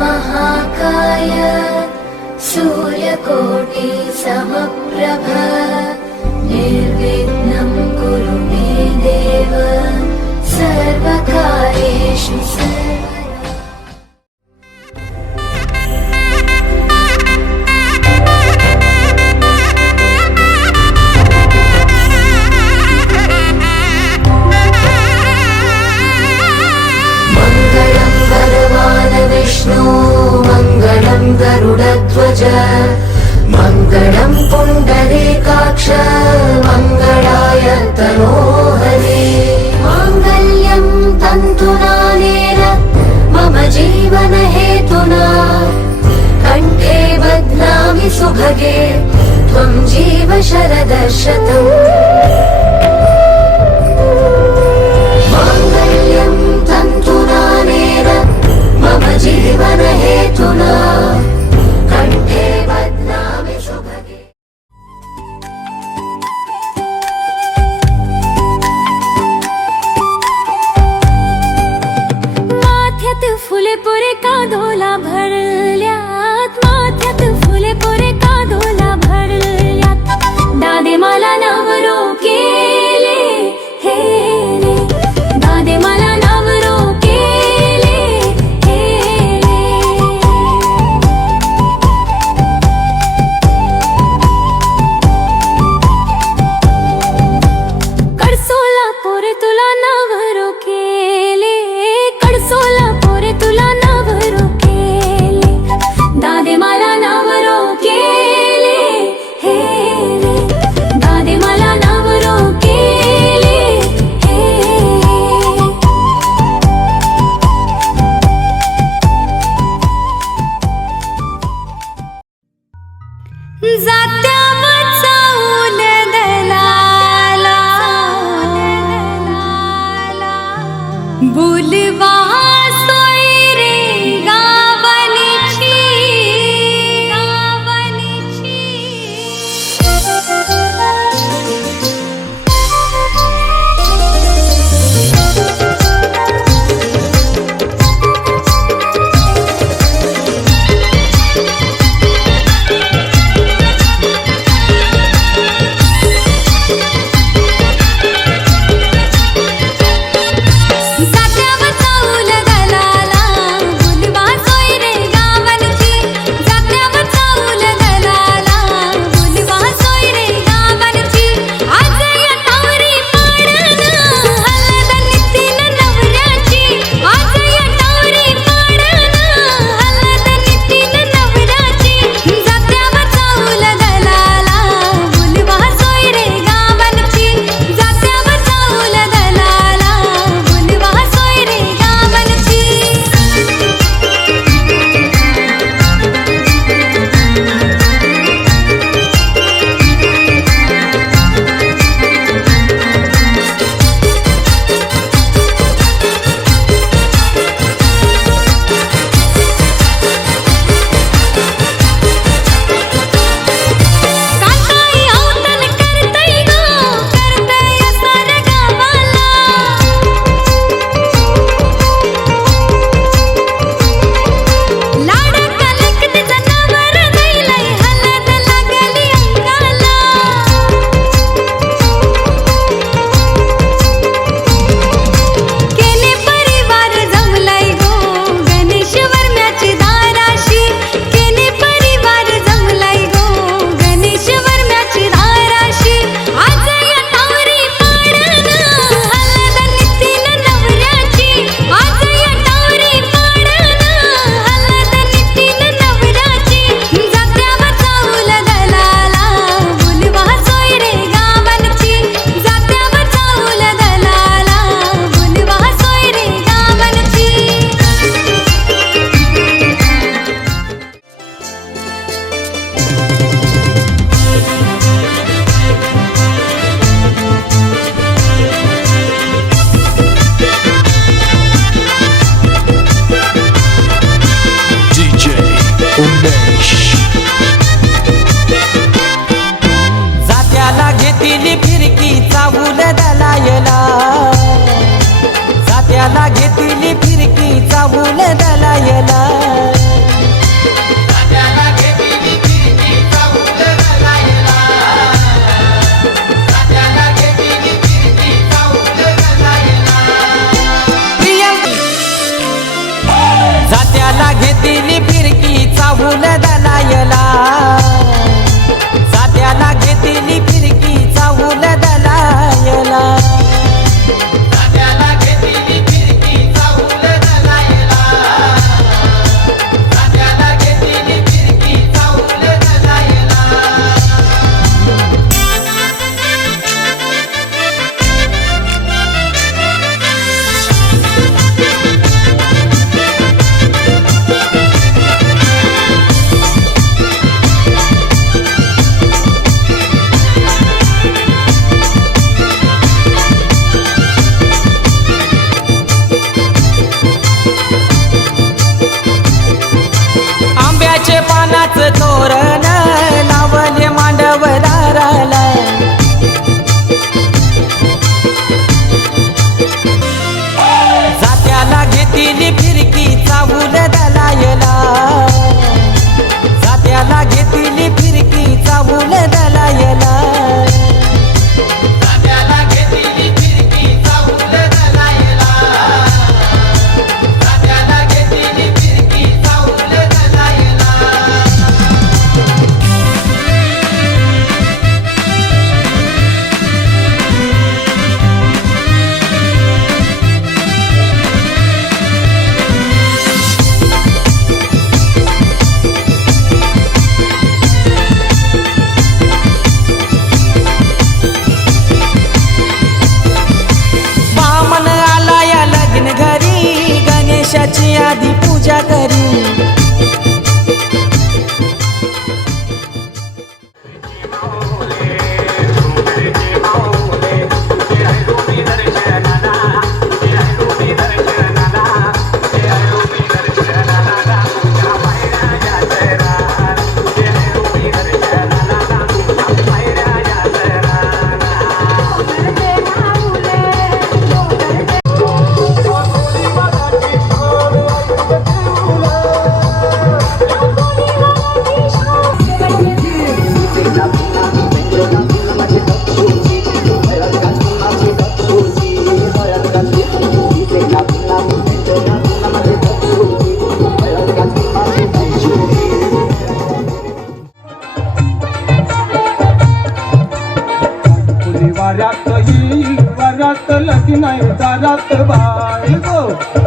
महाकाय सूर्यकोटि समप्रभ निर्विघ्नं कुरु मे देव सर्वकार्येषु मंगलं भगवान् विष्णु मंगलं गरुडध्वज मंगलं पुण्डरीकाक्ष मंगलाय तनोहरे माङ्गल्यं तन्तुनानेन मम जीवन हेतुना कण्ठे बध्नामि सुभगे त्वं जीव शरदः शतम् माङ्गल्यं तन्तुनानेन मम जीवन हेतुना कण्ठे बध्नामि सुभगे। माथ्यात फुले पुरे कादोला भरल्यात माथ्यात फुले पुरे कादोला भरल्यात दादे मला नवरो केले हे रे दादे मला नवरो केले हे रे कडसोला पोरे तुला नवरो केले कडसोला पोरे तुला नवरो केले दादे मला नवरो केले हे रे दादे मला नवरो केले हे जात्यावर चाऊल दलाला बोलवा सोय रे गावनीची जात्यावर चाऊल दलाला बोलवा सोय रे गावनीची जात्यावर चाऊल दलाला बोलवा सोय रे गावनीची आज या तावरी पाडणं हलद नितीन नवऱ्याची आज या तावरी पाडणं हलद नितीन नवऱ्याची जात्यावर चाऊल दलाला बोलवा सोय रे गावनीची जात्यावर चाऊल दलाला बोलवा सोय रे गावनीची काकाई अवतन करतय गो करतय सार गावाला लाडका लेकत जनावर दैलय हलद लागली अंगाला केले परिवार जमलाय गो गणेश वर्म्याची दाराशी केले परिवार जमलाय गो गणेश वर्म्याची दाराशी आज या तावरी पाडणं हलद नितीन नवऱ्याची आज या तावरी पाडणं हलद नितीन नवऱ्याची जात्यावर चाऊल दलाला बोलवा सोय रे गावनची जात्यावर चाऊल दलाला बोलवा सोय रे गावनची DJ Umesh. जात्याला घेतली फिरकी चावूल दलायला जात्याला घेतली फिरकी चावूल दलायला गणेशाची आधी पूजा करी वाऱ्यात लगी नाही दारात बाय गो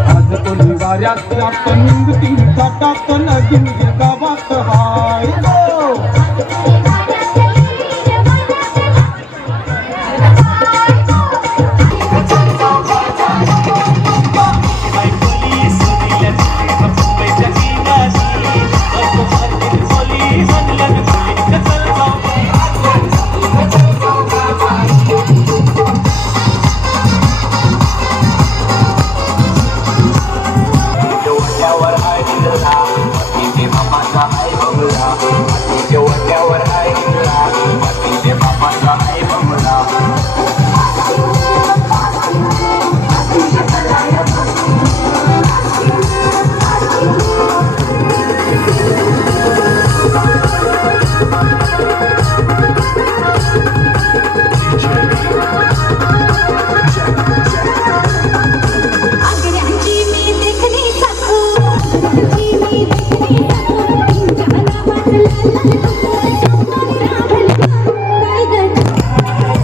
आज कोणी वाऱ्यात यात निघती घटात लगीन गावात हाय गो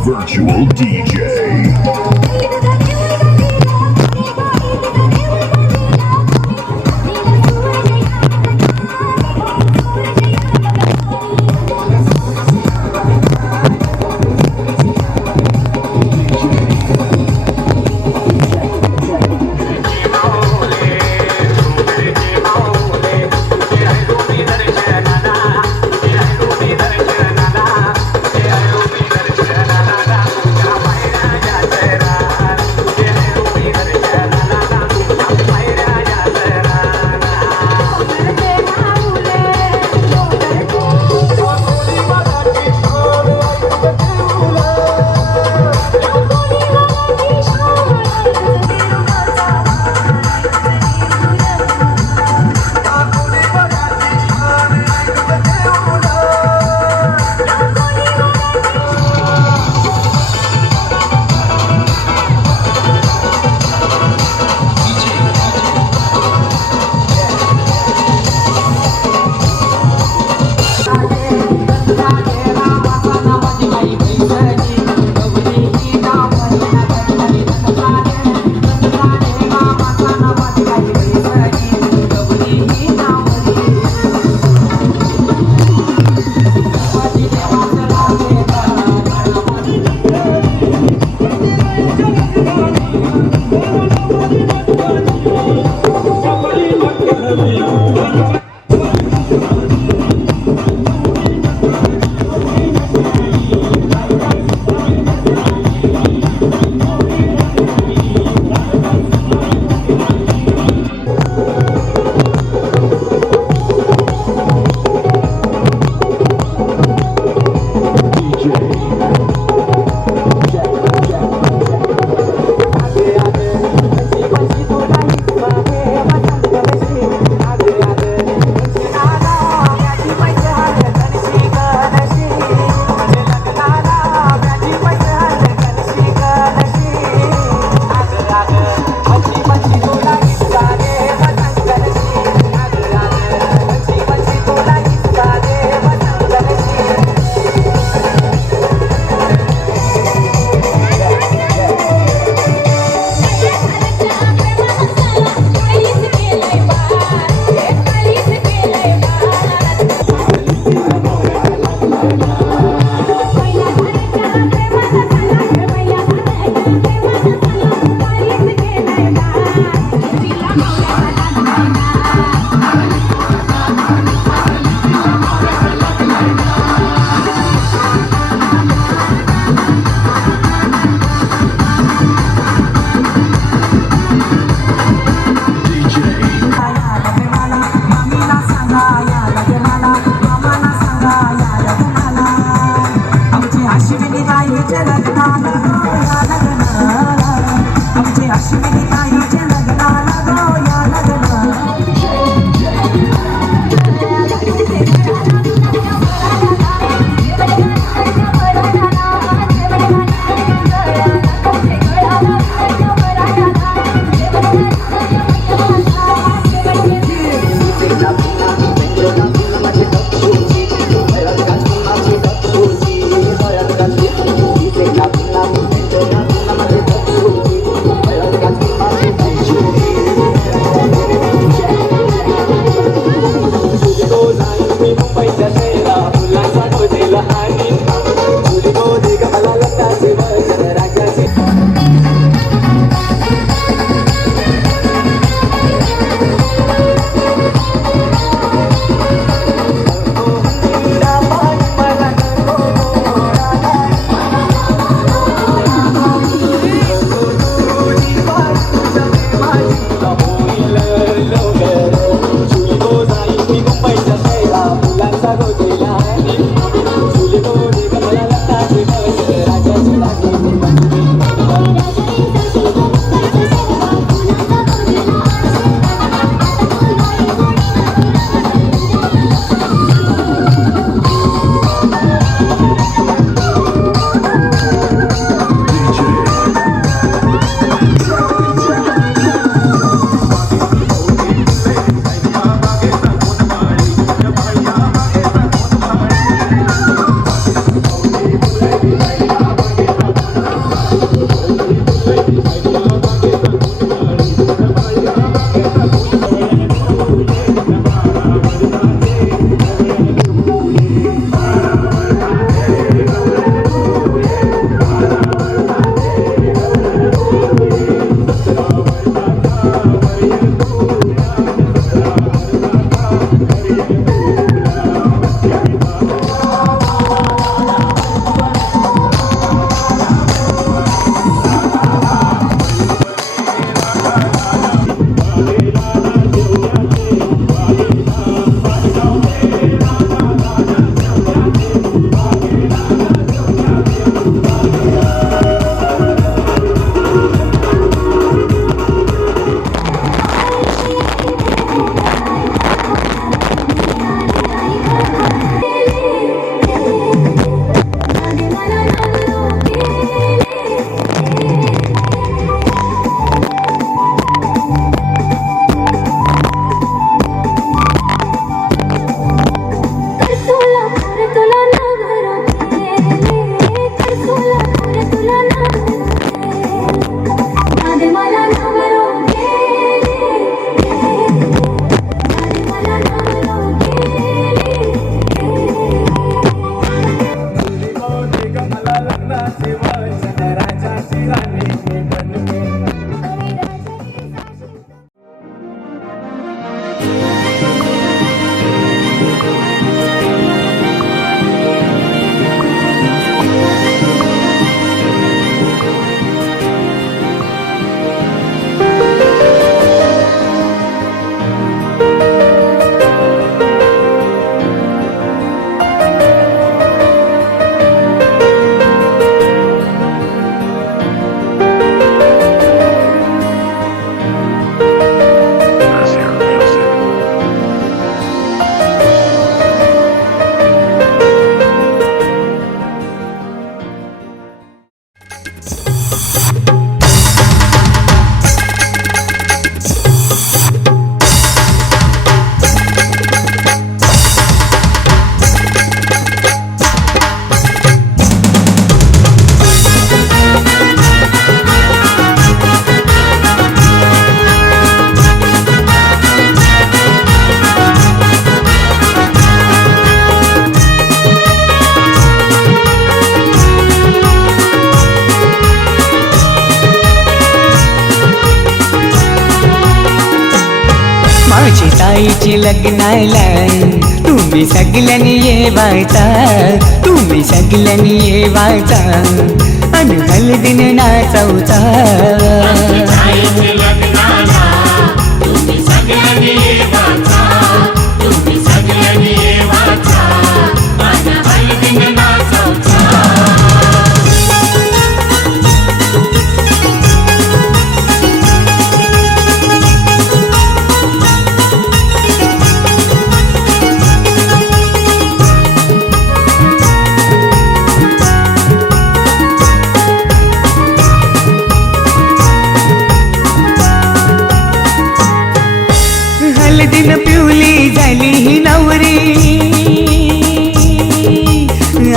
Virtual DJ. माझी ताईची लग्नाला तुम्ही सगळ्यांनी येवायचा, तुम्ही सगळ्यांनी येवायचा आणि हळदीने नाचवचा. हळदीनं पिवली झाली ही नवरी,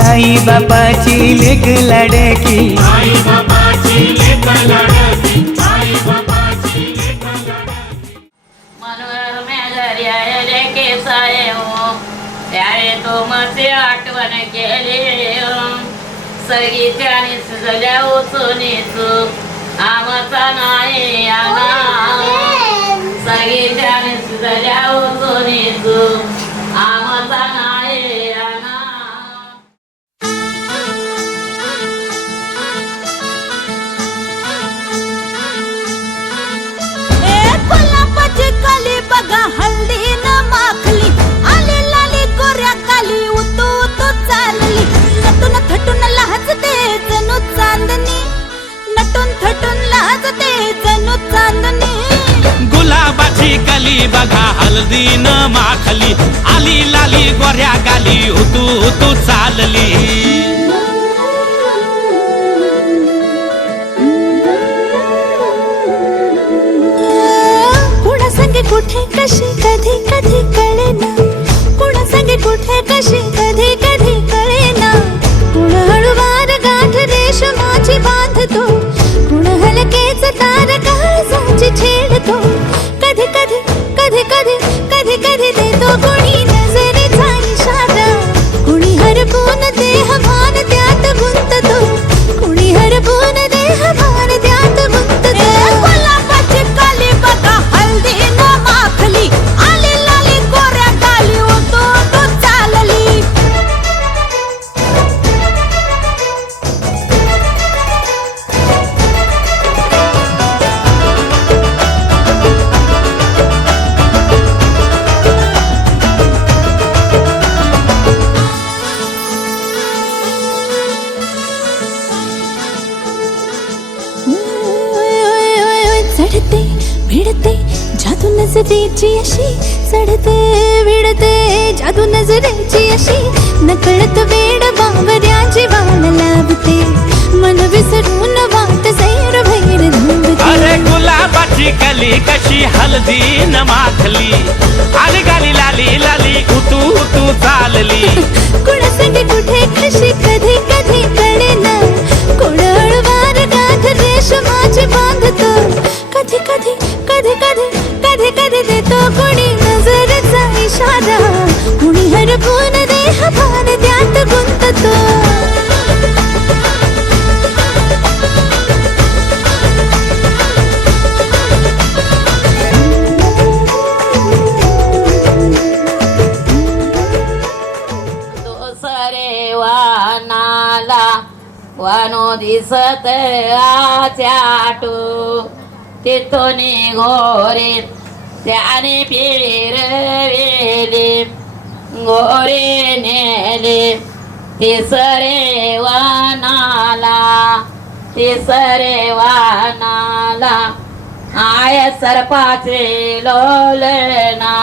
आई बापाची लेक लाडकी. मनोहर में दरिया लेके साए हो त्यावे तो मचे आठवण केली सगळी त्याने सजल्या उचूनीच आमचा नाही आना सगळी त्याने सजल्या उचूनीच आमचा नाही आना. गुलाबाची कली बघा हळदीनं माखली, आली लाली गोऱ्या काली उतू उतू चालली. नटून थटून लाजते जणू चांदणी, नटून थटून लाजते जणू चांदणी. गुलाबाची कली बघा हळदीनं माखली, आली लाली गोऱ्या गाली उतू उतू चालली. कुणा संगे कुठे कशी कधी कधी कळेना, कुणा संगे कुठे कशी कधी कधी कळेना. कुण हळूवार गाठ रेशमाची बांधतो, कुण हलकेच तार काळजाची छेडतो. कधी कधी कधी कधी कधी कधी देतो कुणी नजरेचा इशारा, कुणी हरपून देह भान त्यात गुंततो, कुणी हरपून देह भान त्यात गुंततो. गुलाबाची कली बघा हळदीनं माखली, आली लाली गोऱ्या गाली उतू उतू चालली. चढते भिडते जादू नजरेची अशी, चढते भिडते जादू नजरेची अशी. नकळत वेड बावऱ्याची वाण लाभते, मन विसरून वाट सैर भैर धुंदते. अरे गुलाबाची कली कशी हळदीनं माखली, आली गाली लाली लाली उतू उतू चालली. कुणासाठी कुठे कशी कधी कधी कळेना, कुण हळूवार गाठ रेशमाची बांधतो. कधी कधी कधी कधी कधी कधी देतो कुणी नजरेचा इशारा, कुणी हरपून देह भान त्यात गुंततो. दोसरे वानाला वानो दिसत आचाटू, तिथून घोरे त्याने फिरवेले, गोरे नेले तिसरे वानाला, तिसरे वानाला. आय सर्पाचे लोलना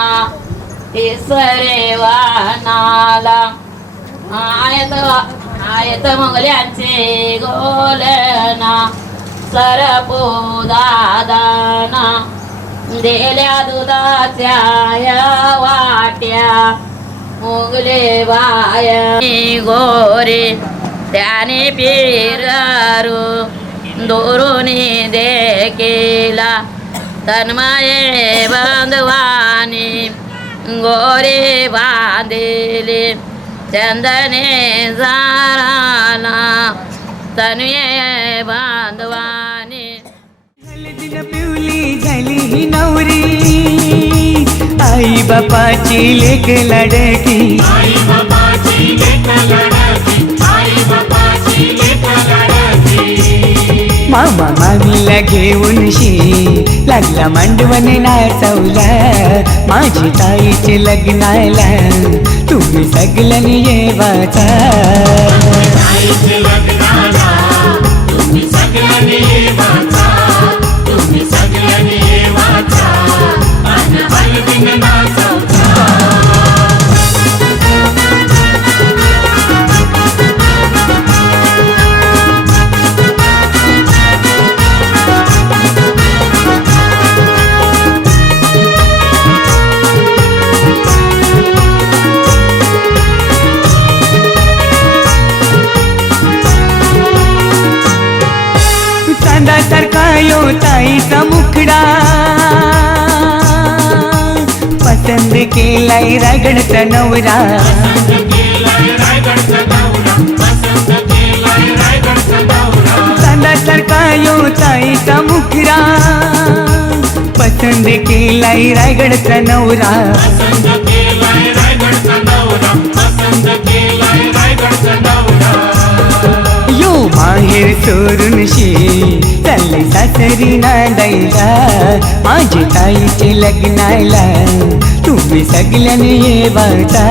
तिसरे वानाला, आयत मंगल्यांचे गोलना. सरपो दादाना दिल्या दुधाच्या या वाट्या, मुगले बाय गोरे त्याने पिरारू दोरुनी देकेला. तन्मये बांधवानी गोरे बांधिले, चंदने जाराला तन्मये बांधवानी. हळदीनं पिवली झाली ही नवरी, बापाची लेक लाडकी मामा मामीला घेऊन लागला मांडवण नाचवला माझी ताईचे लग्नाला तुम्ही सगळ्यांनी येवाचा चांदासारखा यो ताईचा मुखडा पसंत केलाय रायगडचा नवरा चांदासारखा यो ताईचा मुखडा पसंत केलाय रायगडचा नवरा यो माहेर सोडून चालले सासरी नांदायला माझी ताईचे लग्नाला तुम्ही सगळ्यांनी येवाचा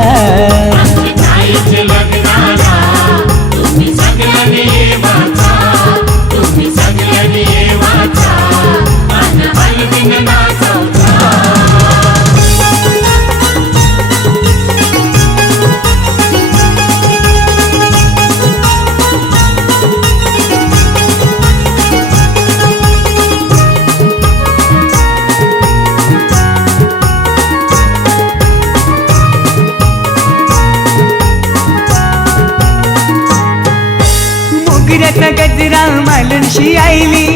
मोगऱ्याचा गजरा मालूनशी आईली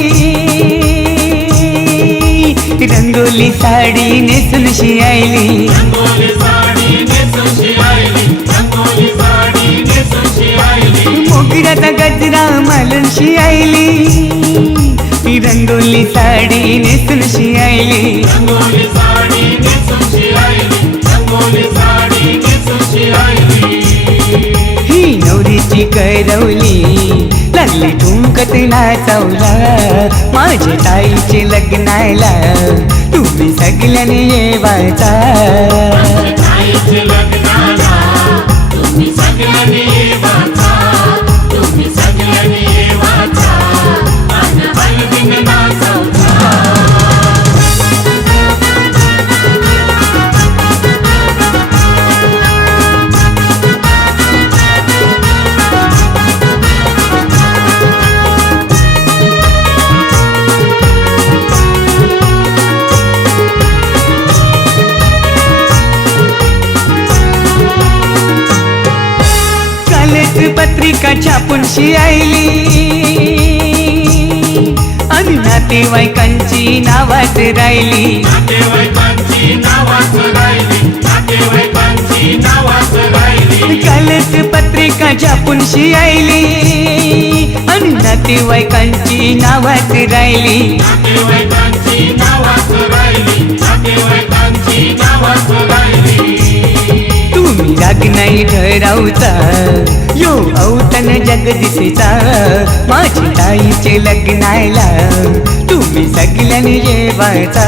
रंगोली साडी नेसूनशी आईली मोगऱ्याचा गजरा मालूनशी आईली रंगोली साडी नेसूनशी आईली ही नवरीची करवली लागली ठुमकत नाचवला माझ्या ताईचे लग्नाला तुम्ही सगळ्यांनी येवाचा पत्रिका छापूनशी आईली आणि नातेवाईकांची नावाच राहिली कालच पत्रिका छापूनशी आईली आणि नातेवाईकांची नावाच राहिली तुम्ही राग नाही ठरावचा यो औतण जगदीशचा माझी ताईचे लग्नाला तुम्ही सगळ्यांनी येवाचा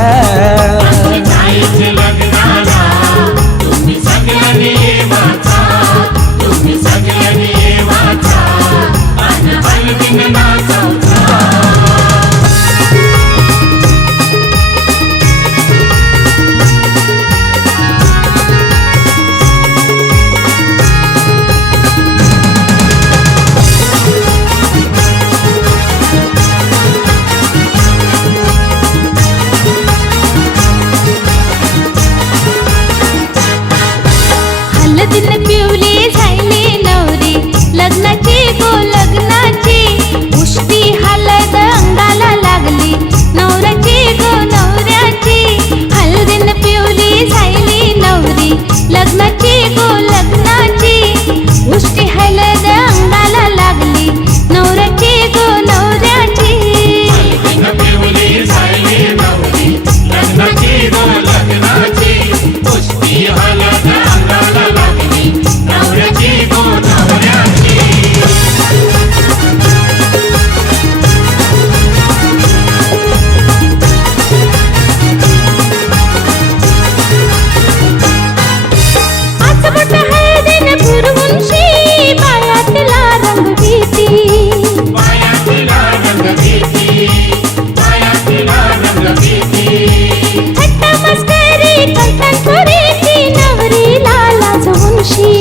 कंठणपुरीची नवरीला लाजवूनशी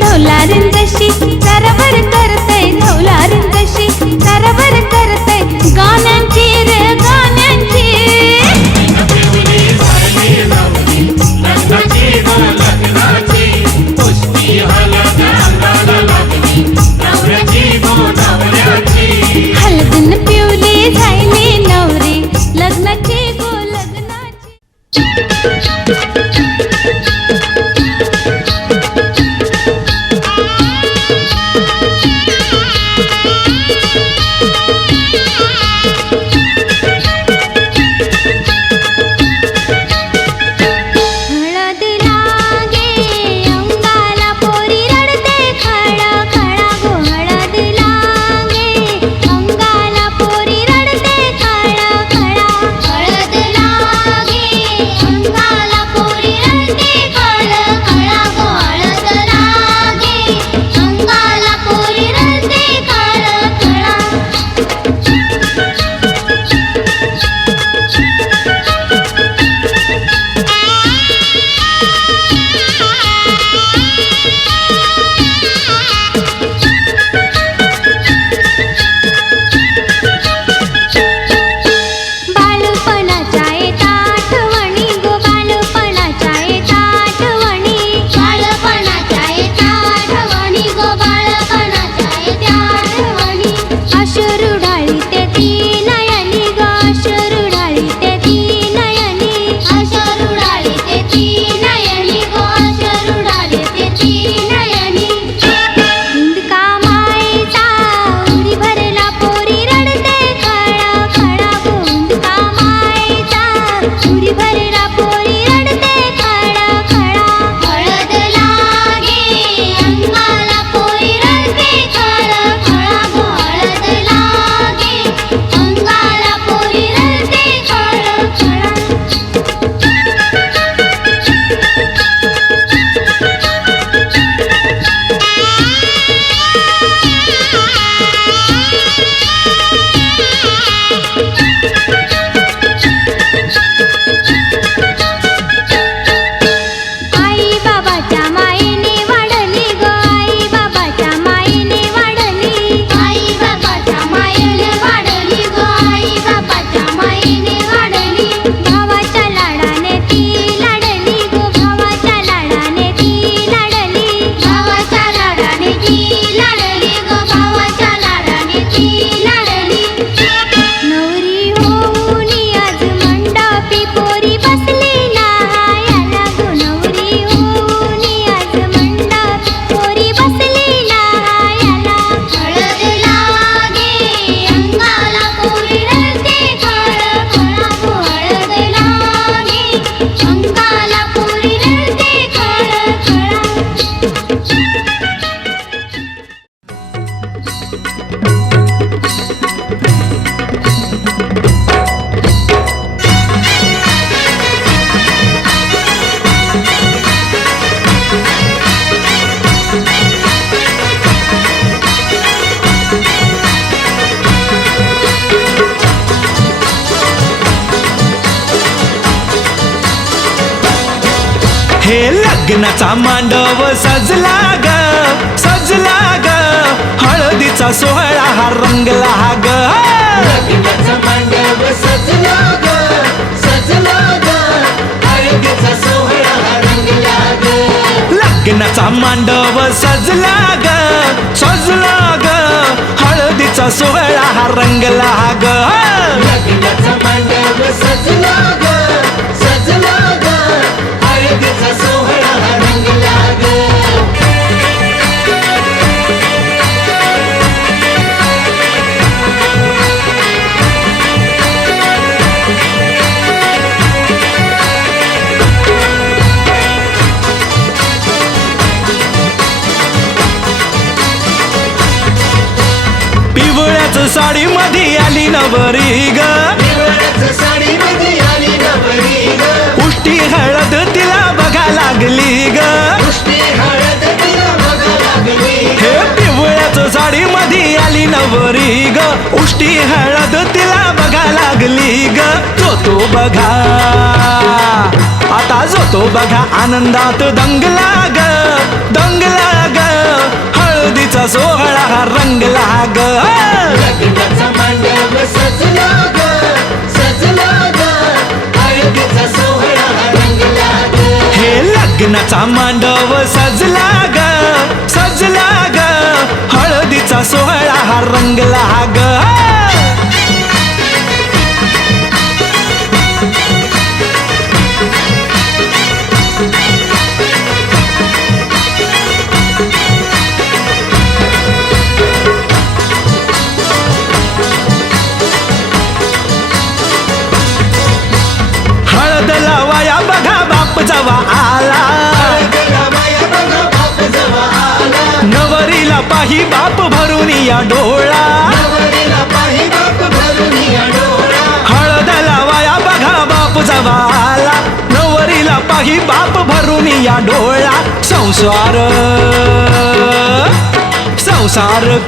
ढोलारिंदशी तरवर करते ढोलारिंदशी तरवर करते गाण्यांची रे गाण्यांची हलदून पिवली झायली नवरी लग्नाची गो लग्नाची हळद लागे अंगाला पोरी रडते खळा खळा गो हळद लागे अंगाला पोरी रडते खळा खळा हळद लागे अंगाला पोरी रडते खळा खळा गो हळद लागे अंगाला पोरी रडते खळा खळा बालपणाच्या येता आठवणी गो बालपणाच्या येता आठवणी बालपणाच्या येता आठवणी गो बालपणाच्या येत्या आठवणी अश्रू ढाळीते ती नयनी ग अश्रू ढाळीते ती नयनी अश्रू ढाळीते ती नयनी गो अश्रू ढाळीते ती नयनी हिंदका माईचा उडी भरला पोरी रडते खळा खळा गो हिंदका माईचा उडी भरला पोरी रडते खळा खळा हळद लागे अंगाला पोरी रडते खळा खळा गो हळद लागे अंगाला पोरी रडते खळा खळा आई बाबाच्या मायेने वाढली ग आई बाबाच्या मायेने वाढली आई बाबाच्या मायेने वाढली ग आई बाबाच्या मायेने वाढली भावाच्या लाडाने ती लाडली गो भावाच्या लाडाने ती लाडली भावाच्या लाडाने ती लाडली गो भावाच्या लाडाने ती लाडली नवरी होऊनी आज मंडपी पोरी बसली लायाला गो नवरी होऊनी आज मंडप पोरी बसली लायाला हळद लागे अंगाला पोरी रडते खळा खळा गो हळद लागे अंगाला पोरी रडते खळा खळा हे लग्नाचा मांडव सजला ग हळदीचा सोहळा हा रंगला ग लग्नाचा मांडव सजला ग हळदीचा सोहळा रंगला ग लग्नाचा मांडव सजला ग हळदीचा सोहळा हा रंगला ग लग्नाचा मांडव सजला ग हळदीचा सोहळा रंगला ग पिवळ्याच साडी मध्ये आली नवरी ग साडी मध्ये आली नवरी ग उष्टी हळद तिला बघा लागली ग हळद तिला बघा लागली हे पिवळ्याच साडी मध्ये आली नवरी ग उष्टी हळद तिला बघा लागली ग जो बघा आता जो बघा आनंदात दंगला ग हळदीचा सोहळा हा रंगला ग लग्नाचा मांडव सजला ग हळदीचा सोहळा हा रंगला ग हे लग्नाचा मांडव सजला ग हळदीचा सोहळा हा रंगला ग हळद लावाया बघा बाप जवा आला माया बघा बाप जवा आला नवरीला पाही बाप भरून या डोळा नवरीला पाही बाप भरून या डोळा हळद लावाया बघा बाप जवा आला नवरीला पाही बाप भरून या डोळा संसार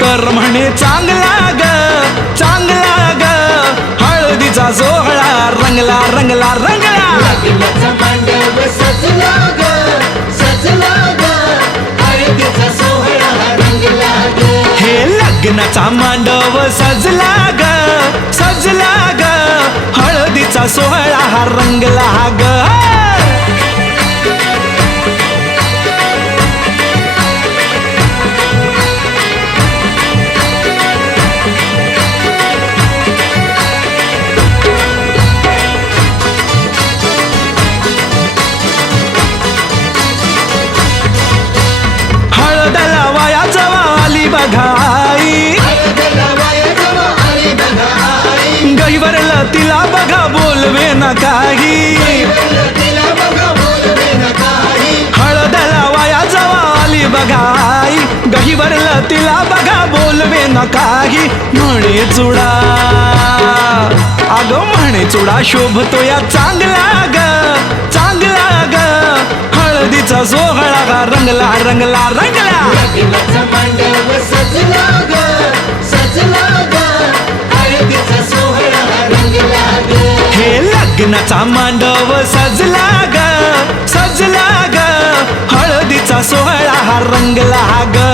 कर म्हणे चांगला ग हळदीचा सोहळा रंगला लग्नाचा मांडव सजला ग हळदीचा सोहळा हा रंगला ग हे लग्नाचा मांडव सजला ग हळदीचा सोहळा हा रंगला ग हळद लावाया जवा आली बघाई हळदला माया जवा आली बघा आई गैवरला तिला बघा बोलवे न काही तिला बघा बोलवे न काही हळद लावाया जवा आली बघाई गहिवरला तिला बघा बोलवे न काही म्हणे चुडा शोभतो या चांगला ग हळदीचा सोहळा हा रंगला लग्नाचा मांडव सजला ग हळदीचा सोहळा हा रंगला ग हे लग्नाचा मांडव सजला ग हळदीचा सोहळा हा रंगला ग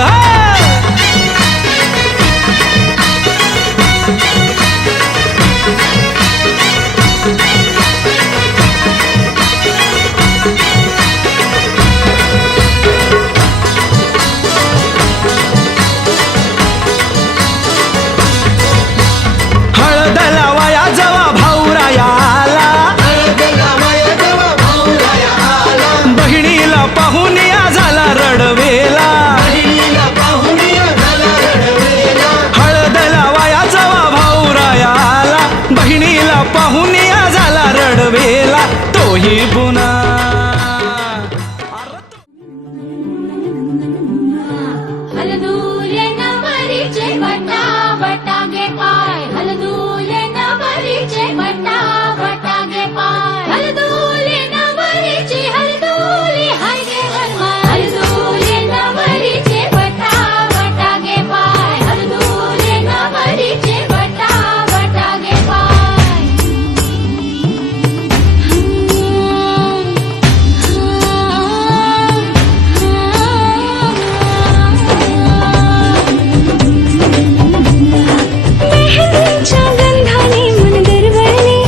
हळद लावाया जवा भाऊराया आला हळदला माया जवा भाऊराया आला बहिणीला पाहून या झाला रडवेला बहिणीला पाहून या झाला रडवेला हळद लावाया जवा भाऊराया आला बहिणीला पाहून या झाला रडवेला तोही पुन्हा हलदूले नवरीचे बटा बटागे पाय हलदूले नवरीचे बटा बटागे पाय हलदूले नवरीचे हलदूले हाय गे हनुमान हलदूले नवरीचे बटा बटागे पाय हलदूले नवरीचे बटा बटागे पाय मेहंदीच्या गंधाने मन दरवळले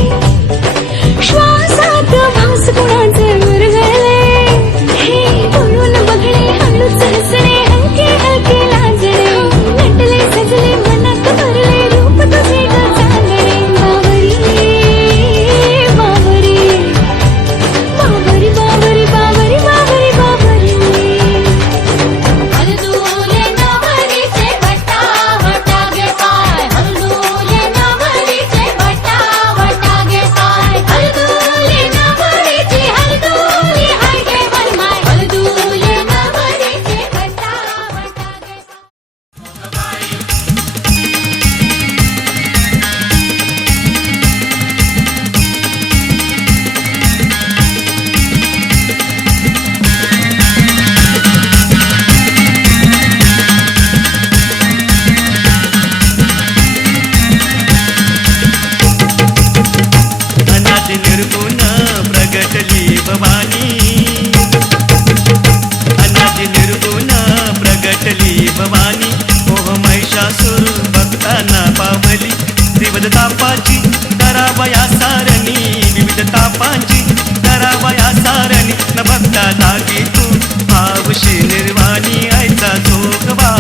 बापाची करावया सारणी विविध तापांची करावया सारणी न बघता लागी तू आवशी निर्वाणी आयचा जोगवा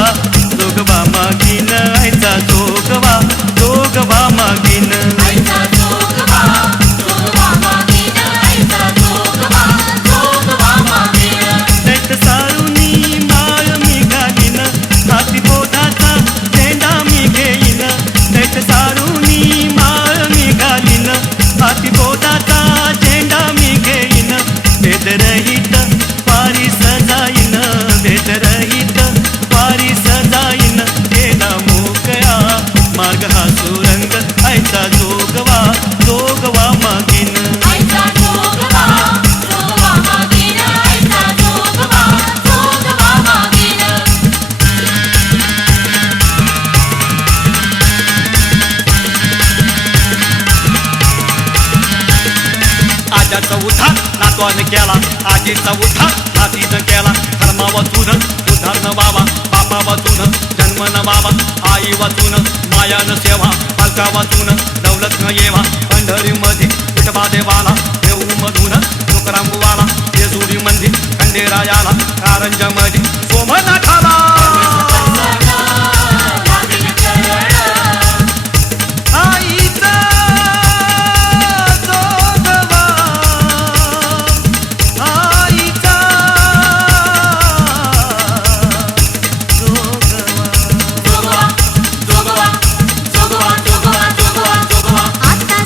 जोगवा मागीन आयचा जोगवा जोगवा मागीन दैत सारुनी माळ मी घालीन हाती बोधाचा झेंडा मी घेईन दैत सारुनी माळ मी घालीन हाती बोधाचा झेंडा मी घेईन भेदरहित वारी सजाईन भेदरहित वारी सजाईन गेला मोकळा मार्ग हा सुरंग आयचा जोगवा जोगवा मागीन आजाचा उद्धार नातवाने केला आजीचा उद्धार नातीनं केला धर्मा वाचून उद्धार न व्हावा बापा वाचून जन्म न व्हावा आई वाचून माया न सेवा पालका वाचून दौलत न येवा पंढरी मध्ये विठबा देवाला देऊ मधून तुकारामवाला जेजुरी मंदिर खंडेरायाला कारंजा मध्ये सोमनाथाला आईचा जोगवा आईचा जोगवा आता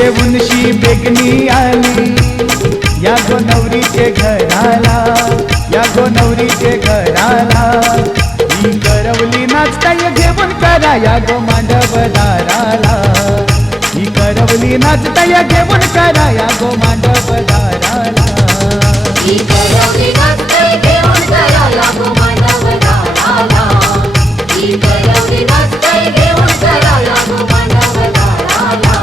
घेऊन शी बेगनी आली या गो नवरीचे घराला, या गो नवरीचे घराला. ही करवली नाचताय घेऊन करा या गो मांडव दाराला. ही करवली नाचताय घेऊन करा या गो मांडव दाराला. ही करवली नाचते घेऊन करा या गो मांडव दाराला. ही करवली नाचते घेऊन करा या गो मांडव दाराला.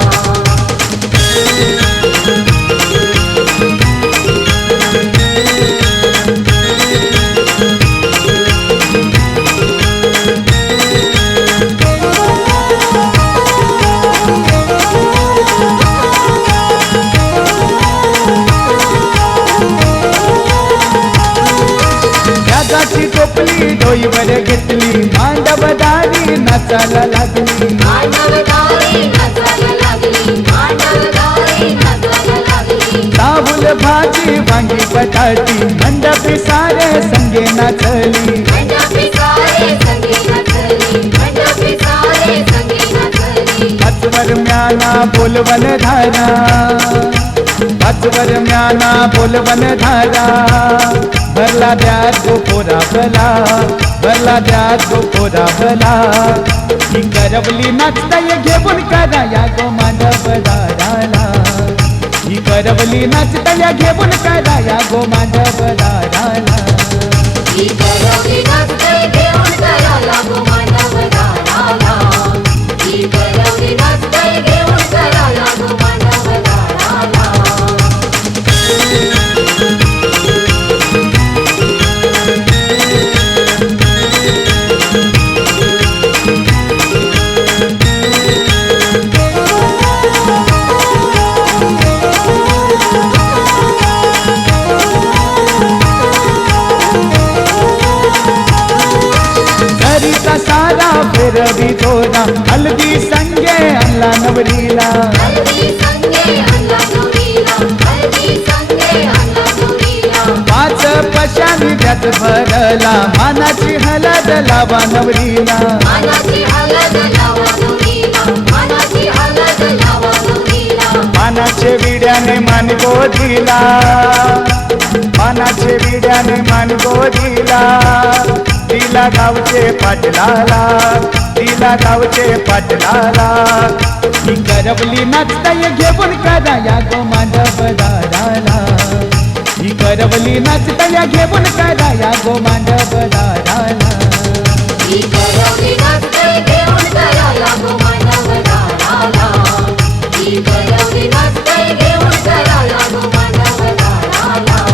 राजाची टोपली डोईवर घेतली मांडव दारी नाचायला लागली. मांडवदारी नाचायला लागली. मांडवदारी नाचायला लागली. ताबूल भाजी वांगी बटाटी मंडपी सारे संगे नाचली. मंडपी सारे संगे नाचली. मंडपी सारे संगे नाचली. पाचवर म्याना बोलवन धारा, पाचवर म्याना बोलवन धारा. भरला द्यात गो पोरा भला, भरला द्यात गो पोरा भला. ही करवली नाचताय घेऊन करा या गो मांडव दाराला. ही करवली नाचताय घेऊन करा या गो मांडव दाराला. ही करवली नाचते घेऊन करा या गो मांडव दाराला. ही करवली नाचते घेऊन करा या गो मांडव दाराला. घरीचा सारा फिरवी तोरा हलदी संगे आणला नवरीला. हल्दी संगे आणला नवरीला. हल्दी संगे आणला नवरीला. पाच पशानी त्यात भरला मानाची हलद लावा नवरीला. मानाची हळद लावा नवरीला. मानाची हळद लावा नवरीला. मानाचे विड्याने मान गोधीला, मानाचे विड्याने मान गोधीला. तिला गावचे पाटलाला, तिला गावचे पाटलाला. ही करवली नाचताय घेऊन करा या गो मांडव दाराला. ही करवली नाचताय घेऊन करा या गो मांडव दाराला. ही करवली नाचते घेऊन करा या गो मांडव दाराला. ही करवली नाचते घेऊन करा या गो मांडव दाराला.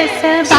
रस